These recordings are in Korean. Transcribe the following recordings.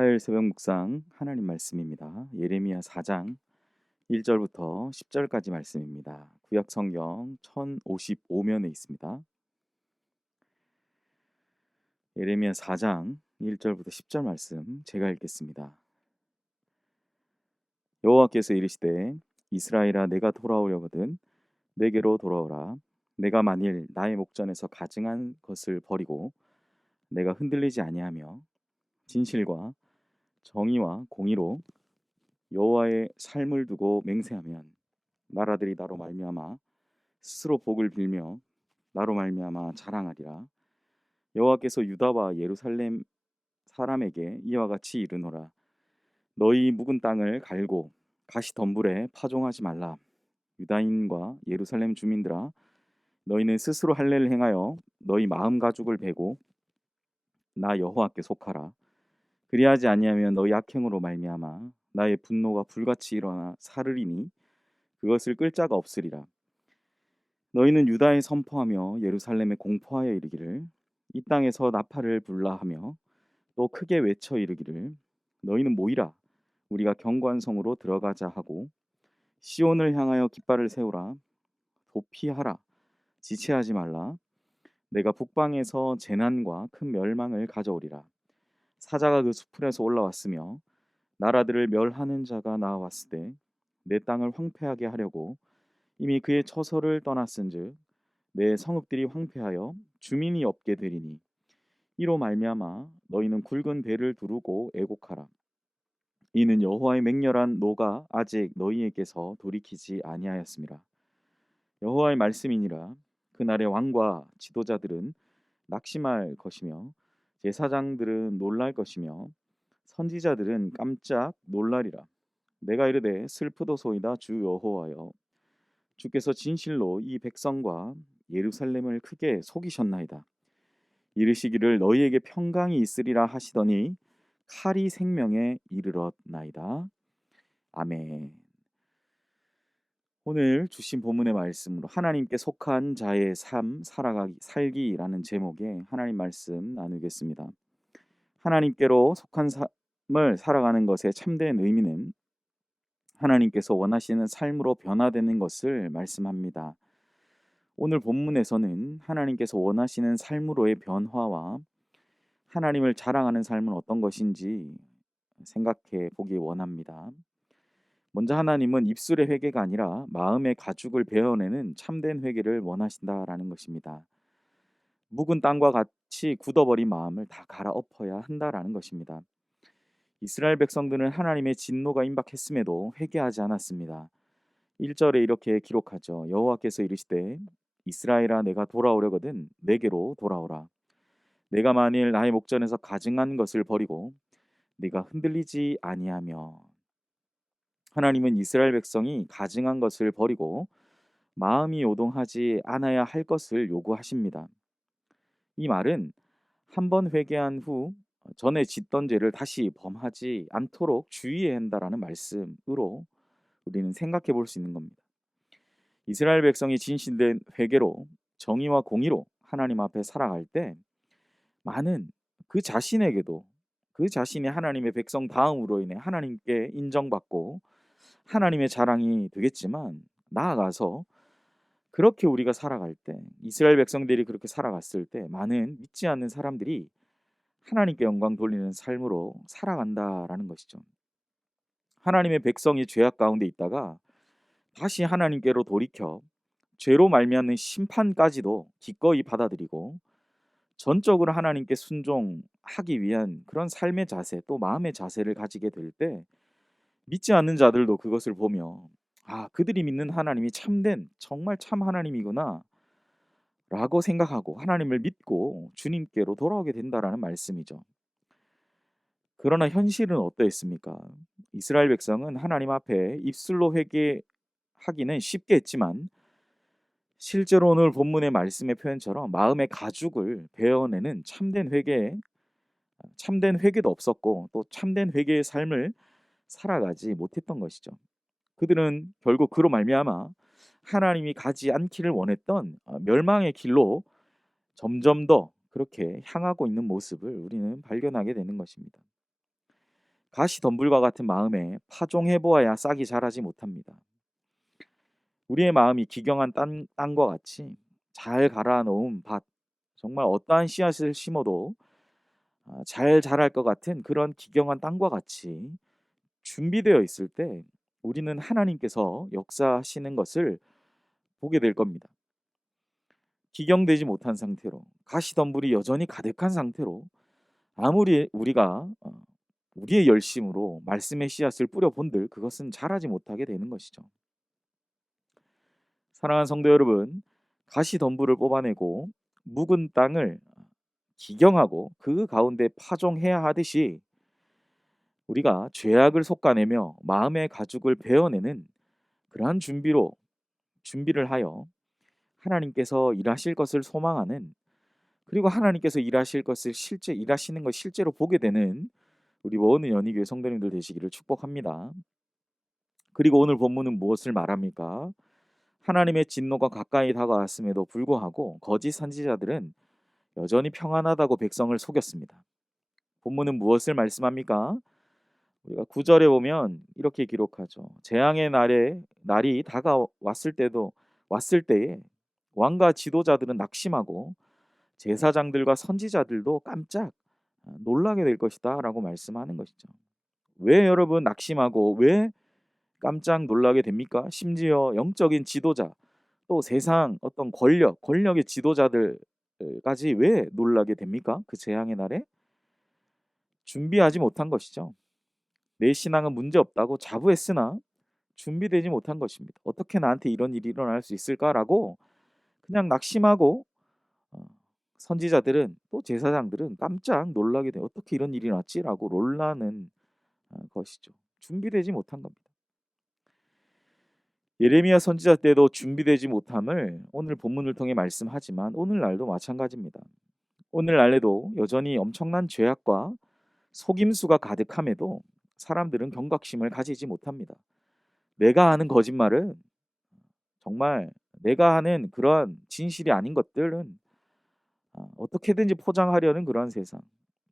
화요일 새벽 묵상 하나님 말씀입니다. 예레미야 4장 1절부터 10절까지 말씀입니다. 구약 성경 1055면에 있습니다. 예레미야 4장 1절부터 10절 말씀 제가 읽겠습니다. 여호와께서 이르시되 이스라엘아 내가 돌아오려거든 내게로 돌아오라. 내가 만일 나의 목전에서 가증한 것을 버리고 내가 흔들리지 아니하며 진실과 정의와 공의로 여호와의 삶을 두고 맹세하면 나라들이 나로 말미암아 스스로 복을 빌며 나로 말미암아 자랑하리라. 여호와께서 유다와 예루살렘 사람에게 이와 같이 이르노라. 너희 묵은 땅을 갈고 가시덤불에 파종하지 말라. 유다인과 예루살렘 주민들아 너희는 스스로 할례를 행하여 너희 마음 가죽을 베고 나 여호와께 속하라. 그리하지 아니하면 너희 악행으로 말미암아 나의 분노가 불같이 일어나 사르리니 그것을 끌 자가 없으리라. 너희는 유다에 선포하며 예루살렘에 공포하여 이르기를 이 땅에서 나팔을 불라 하며 또 크게 외쳐 이르기를 너희는 모이라 우리가 견고한 성으로 들어가자 하고 시온을 향하여 깃발을 세우라 도피하라 지체하지 말라. 내가 북방에서 재난과 큰 멸망을 가져오리라. 사자가 그 수풀에서 올라왔으며 나라들을 멸하는 자가 나와왔으되 내 땅을 황폐하게 하려고 이미 그의 처소를 떠났은즉 내 성읍들이 황폐하여 주민이 없게 되리니 이로 말미암아 너희는 굵은 배를 두르고 애곡하라. 이는 여호와의 맹렬한 노가 아직 너희에게서 돌이키지 아니하였습니다. 여호와의 말씀이니라. 그날의 왕과 지도자들은 낙심할 것이며 제사장들은 놀랄 것이며 선지자들은 깜짝 놀라리라. 내가 이르되 슬프도소이다 주 여호와여 주께서 진실로 이 백성과 예루살렘을 크게 속이셨나이다. 이르시기를 너희에게 평강이 있으리라 하시더니 칼이 생명에 이르렀나이다. 아멘. 오늘 주신 본문의 말씀으로 하나님께 속한 자의 삶 살기라는 제목의 하나님 말씀 나누겠습니다. 하나님께로 속한 삶을 살아가는 것의 참된 의미는 하나님께서 원하시는 삶으로 변화되는 것을 말씀합니다. 오늘 본문에서는 하나님께서 원하시는 삶으로의 변화와 하나님을 자랑하는 삶은 어떤 것인지 생각해 보기 원합니다. 먼저 하나님은 입술의 회개가 아니라 마음의 가죽을 베어내는 참된 회개를 원하신다라는 것입니다. 묵은 땅과 같이 굳어버린 마음을 다 갈아엎어야 한다라는 것입니다. 이스라엘 백성들은 하나님의 진노가 임박했음에도 회개하지 않았습니다. 1절에 이렇게 기록하죠. 여호와께서 이르시되 이스라엘아 내가 돌아오려거든 내게로 돌아오라. 내가 만일 나의 목전에서 가증한 것을 버리고 네가 흔들리지 아니하며. 하나님은 이스라엘 백성이 가증한 것을 버리고 마음이 요동하지 않아야 할 것을 요구하십니다. 이 말은 한 번 회개한 후 전에 짓던 죄를 다시 범하지 않도록 주의해야 한다라는 말씀으로 우리는 생각해 볼 수 있는 겁니다. 이스라엘 백성이 진실된 회개로 정의와 공의로 하나님 앞에 살아갈 때 많은 그 자신에게도 그 자신이 하나님의 백성 다음으로 인해 하나님께 인정받고 하나님의 자랑이 되겠지만 나아가서 그렇게 우리가 살아갈 때 이스라엘 백성들이 그렇게 살아갔을 때 많은 믿지 않는 사람들이 하나님께 영광 돌리는 삶으로 살아간다라는 것이죠. 하나님의 백성이 죄악 가운데 있다가 다시 하나님께로 돌이켜 죄로 말미암는 심판까지도 기꺼이 받아들이고 전적으로 하나님께 순종하기 위한 그런 삶의 자세 또 마음의 자세를 가지게 될 때 믿지 않는 자들도 그것을 보며 아, 그들이 믿는 하나님이 참된 정말 참 하나님이구나 라고 생각하고 하나님을 믿고 주님께로 돌아오게 된다라는 말씀이죠. 그러나 현실은 어떠했습니까? 이스라엘 백성은 하나님 앞에 입술로 회개하기는 쉽게 했지만 실제로 오늘 본문의 말씀의 표현처럼 마음의 가죽을 베어내는 참된 회개도 없었고 또 참된 회개의 삶을 살아가지 못했던 것이죠. 그들은 결국 그로 말미암아 하나님이 가지 않기를 원했던 멸망의 길로 점점 더 그렇게 향하고 있는 모습을 우리는 발견하게 되는 것입니다. 가시덤불과 같은 마음에 파종해 보아야 싹이 자라지 못합니다. 우리의 마음이 기경한 땅과 같이 잘 갈아 놓은 밭, 정말 어떠한 씨앗을 심어도 잘 자랄 것 같은 그런 기경한 땅과 같이 준비되어 있을 때 우리는 하나님께서 역사하시는 것을 보게 될 겁니다. 기경되지 못한 상태로 가시덤불이 여전히 가득한 상태로 아무리 우리가 우리의 열심으로 말씀의 씨앗을 뿌려본들 그것은 자라지 못하게 되는 것이죠. 사랑하는 성도 여러분, 가시덤불을 뽑아내고 묵은 땅을 기경하고 그 가운데 파종해야 하듯이 우리가 죄악을 솎아내며 마음의 가죽을 베어내는 그러한 준비를 하여 하나님께서 일하실 것을 소망하는, 그리고 하나님께서 일하실 것을 실제 일하시는 것 실제로 보게 되는 우리 모든 연희교회 성도님들 되시기를 축복합니다. 그리고 오늘 본문은 무엇을 말합니까? 하나님의 진노가 가까이 다가왔음에도 불구하고 거짓 선지자들은 여전히 평안하다고 백성을 속였습니다. 본문은 무엇을 말씀합니까? 우리가 9절에 보면 이렇게 기록하죠. 재앙의 날이 왔을 때에 왕과 지도자들은 낙심하고 제사장들과 선지자들도 깜짝 놀라게 될 것이다라고 말씀하는 것이죠. 왜 여러분 낙심하고 왜 깜짝 놀라게 됩니까? 심지어 영적인 지도자, 또 세상 어떤 권력의 지도자들까지 왜 놀라게 됩니까? 그 재앙의 날에 준비하지 못한 것이죠. 내 신앙은 문제없다고 자부했으나 준비되지 못한 것입니다. 어떻게 나한테 이런 일이 일어날 수 있을까라고 그냥 낙심하고 선지자들은 또 제사장들은 깜짝 놀라게 돼. 어떻게 이런 일이 났지라고 놀라는 것이죠. 준비되지 못한 겁니다. 예레미야 선지자 때도 준비되지 못함을 오늘 본문을 통해 말씀하지만 오늘날도 마찬가지입니다. 오늘날에도 여전히 엄청난 죄악과 속임수가 가득함에도 사람들은 경각심을 가지지 못합니다. 내가 하는 거짓말은 정말 내가 하는 그러한 진실이 아닌 것들은 어떻게든지 포장하려는 그런 세상.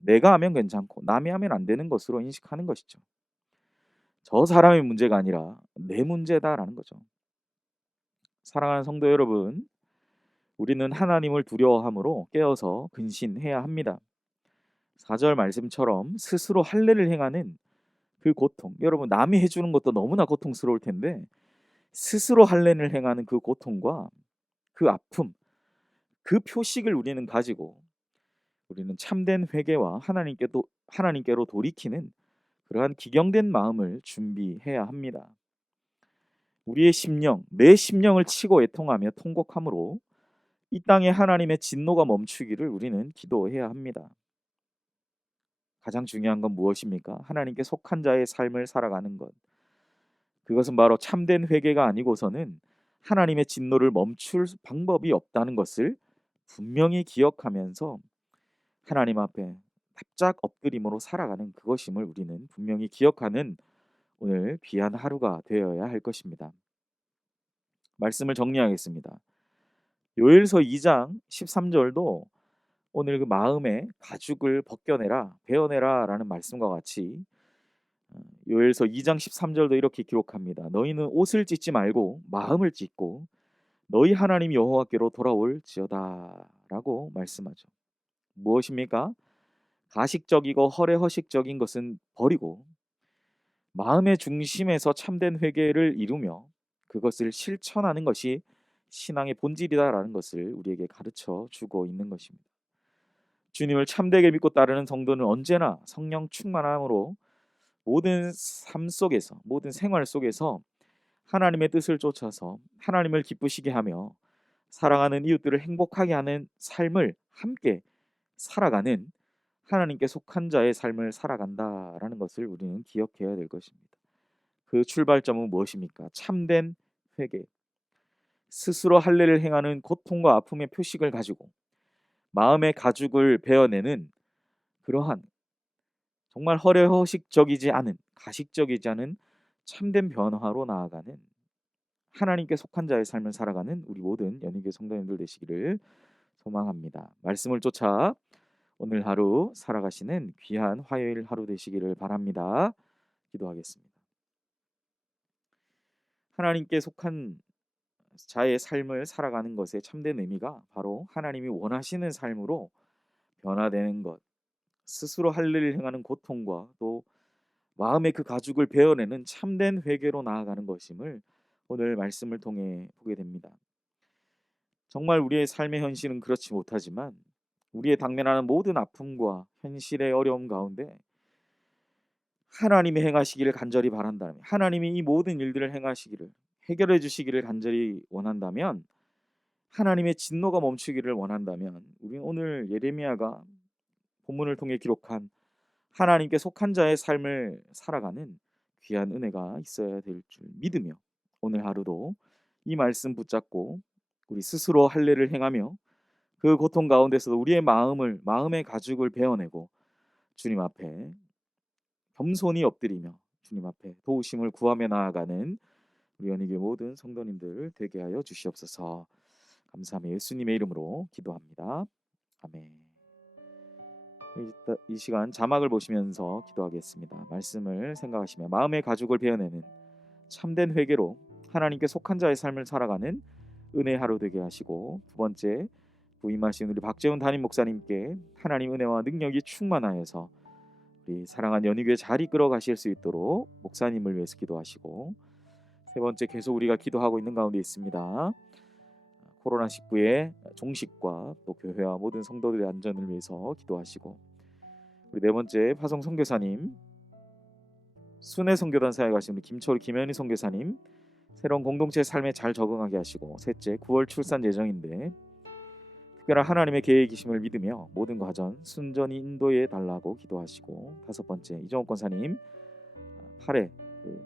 내가 하면 괜찮고 남이 하면 안 되는 것으로 인식하는 것이죠. 저 사람의 문제가 아니라 내 문제다라는 거죠. 사랑하는 성도 여러분, 우리는 하나님을 두려워함으로 깨어서 근신해야 합니다. 4절 말씀처럼 스스로 할례를 행하는 그 고통, 여러분 남이 해주는 것도 너무나 고통스러울 텐데 스스로 할례를 행하는 그 고통과 그 아픔, 그 표식을 우리는 가지고 우리는 참된 회개와 하나님께로 돌이키는 그러한 기경된 마음을 준비해야 합니다. 우리의 심령, 내 심령을 치고 애통하며 통곡함으로 이 땅에 하나님의 진노가 멈추기를 우리는 기도해야 합니다. 가장 중요한 건 무엇입니까? 하나님께 속한 자의 삶을 살아가는 것. 그것은 바로 참된 회개가 아니고서는 하나님의 진노를 멈출 방법이 없다는 것을 분명히 기억하면서 하나님 앞에 납작 엎드림으로 살아가는 그것임을 우리는 분명히 기억하는 오늘 귀한 하루가 되어야 할 것입니다. 말씀을 정리하겠습니다. 요엘서 2장 13절도 오늘 그 마음의 가죽을 베어내라 라는 말씀과 같이 요엘서 2장 13절도 이렇게 기록합니다. 너희는 옷을 찢지 말고 마음을 찢고 너희 하나님 여호와께로 돌아올지어다 라고 말씀하죠. 무엇입니까? 가식적이고 허례허식적인 것은 버리고 마음의 중심에서 참된 회개를 이루며 그것을 실천하는 것이 신앙의 본질이다라는 것을 우리에게 가르쳐 주고 있는 것입니다. 주님을 참되게 믿고 따르는 성도는 언제나 성령 충만함으로 모든 삶 속에서, 모든 생활 속에서 하나님의 뜻을 쫓아서 하나님을 기쁘시게 하며 사랑하는 이웃들을 행복하게 하는 삶을 함께 살아가는 하나님께 속한 자의 삶을 살아간다라는 것을 우리는 기억해야 될 것입니다. 그 출발점은 무엇입니까? 참된 회개. 스스로 할례를 행하는 고통과 아픔의 표식을 가지고 마음의 가죽을 베어내는 그러한 정말 허례허식적이지 않은, 가식적이지 않은 참된 변화로 나아가는 하나님께 속한 자의 삶을 살아가는 우리 모든 연희교 성도님들 되시기를 소망합니다. 말씀을 쫓아 오늘 하루 살아가시는 귀한 화요일 하루 되시기를 바랍니다. 기도하겠습니다. 하나님께 속한 자의 삶을 살아가는 것의 참된 의미가 바로 하나님이 원하시는 삶으로 변화되는 것, 스스로 할 일을 행하는 고통과 또 마음의 그 가죽을 베어내는 참된 회개로 나아가는 것임을 오늘 말씀을 통해 보게 됩니다. 정말 우리의 삶의 현실은 그렇지 못하지만 우리의 당면하는 모든 아픔과 현실의 어려움 가운데 하나님이 행하시기를 간절히 바란다면, 하나님이 이 모든 일들을 행하시기를, 해결해 주시기를 간절히 원한다면, 하나님의 진노가 멈추기를 원한다면, 우리는 오늘 예레미야가 본문을 통해 기록한 하나님께 속한 자의 삶을 살아가는 귀한 은혜가 있어야 될 줄 믿으며, 오늘 하루도 이 말씀 붙잡고 우리 스스로 할례를 행하며 그 고통 가운데서도 우리의 마음의 가죽을 베어내고 주님 앞에 겸손히 엎드리며 주님 앞에 도우심을 구하며 나아가는 우리 연희교회 모든 성도님들 되게 하여 주시옵소서. 감사하며 예수님의 이름으로 기도합니다. 아멘. 이 시간 자막을 보시면서 기도하겠습니다. 말씀을 생각하시며 마음의 가죽을 베어내는 참된 회개로 하나님께 속한 자의 삶을 살아가는 은혜 하루 되게 하시고, 두 번째 부임하신 우리 박재훈 담임 목사님께 하나님 은혜와 능력이 충만하여서 우리 사랑한 연희교회 잘 이끌어 가실 수 있도록 목사님을 위해서 기도하시고, 세 번째 계속 우리가 기도하고 있는 가운데 있습니다. 코로나19의 종식과 또 교회와 모든 성도들의 안전을 위해서 기도하시고, 우리 네 번째 화성 선교사님, 순회 선교단 사역에 가신 우리 김철 김현희 선교사님 새로운 공동체 삶에 잘 적응하게 하시고, 셋째 9월 출산 예정인데 특별한 하나님의 계획이심을 믿으며 모든 과정 순전히 인도해 달라고 기도하시고, 다섯 번째 이정옥 권사님 팔의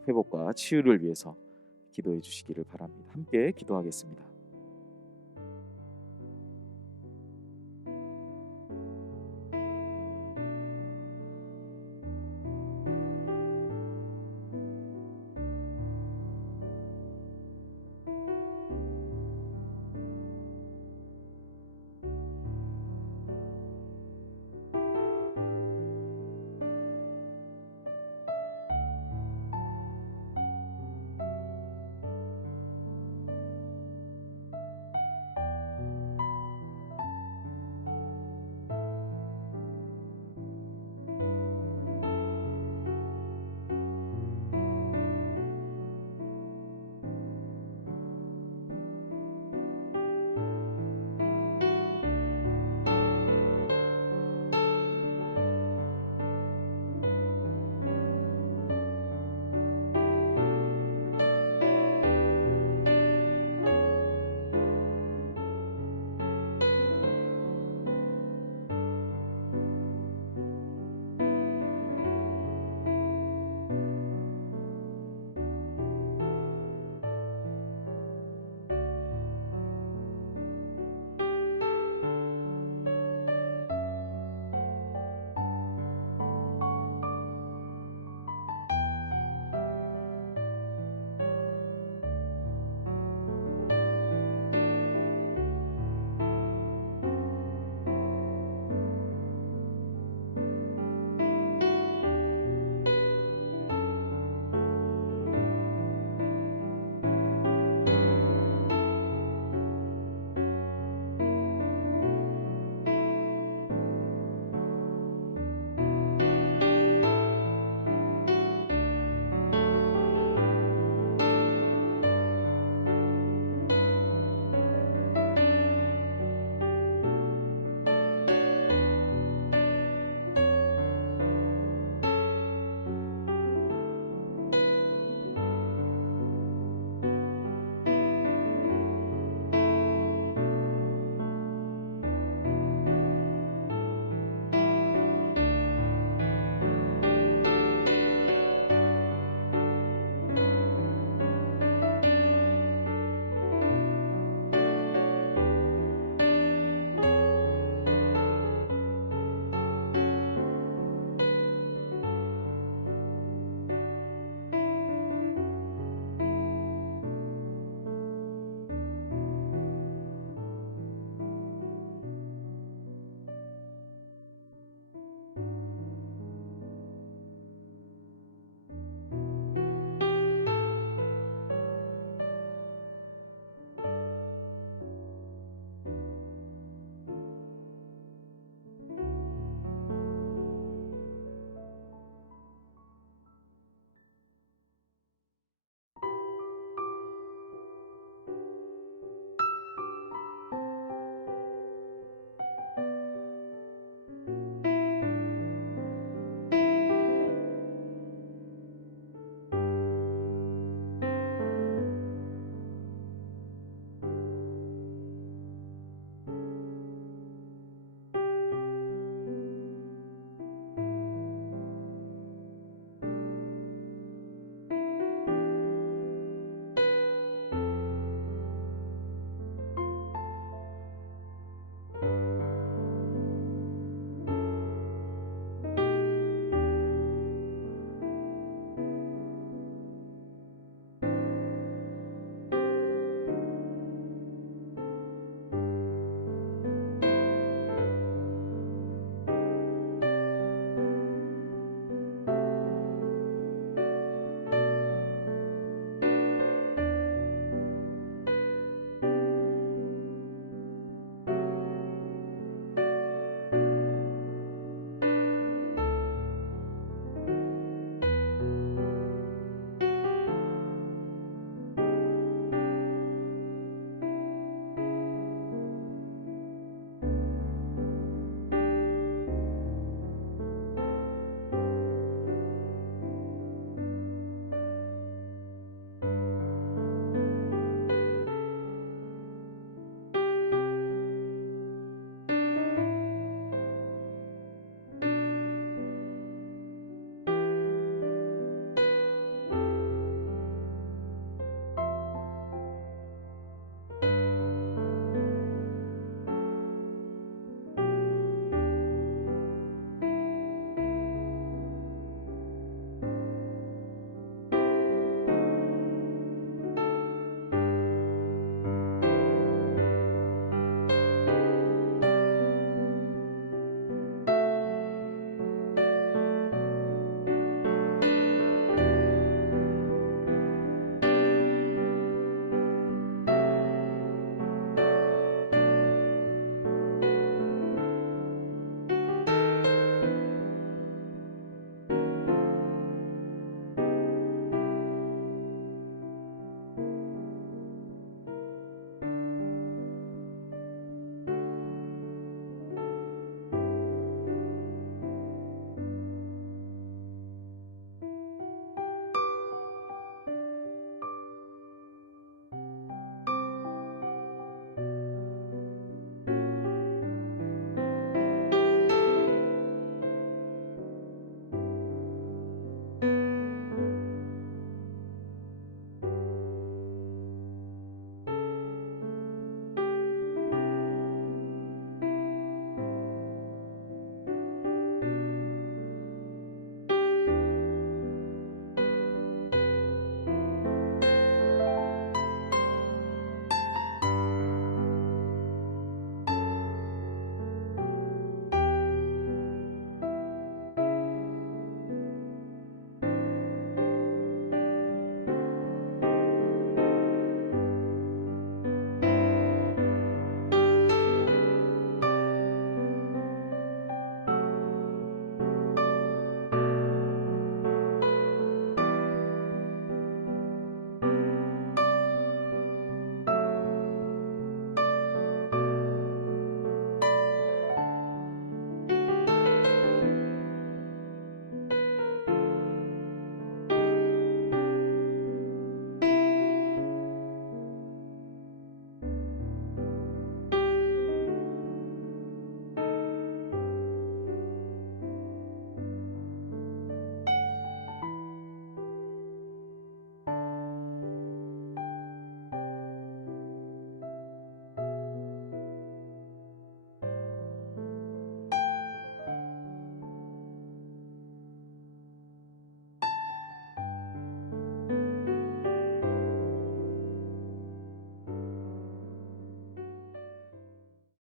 회복과 치유를 위해서 기도해 주시기를 바랍니다. 함께 기도하겠습니다.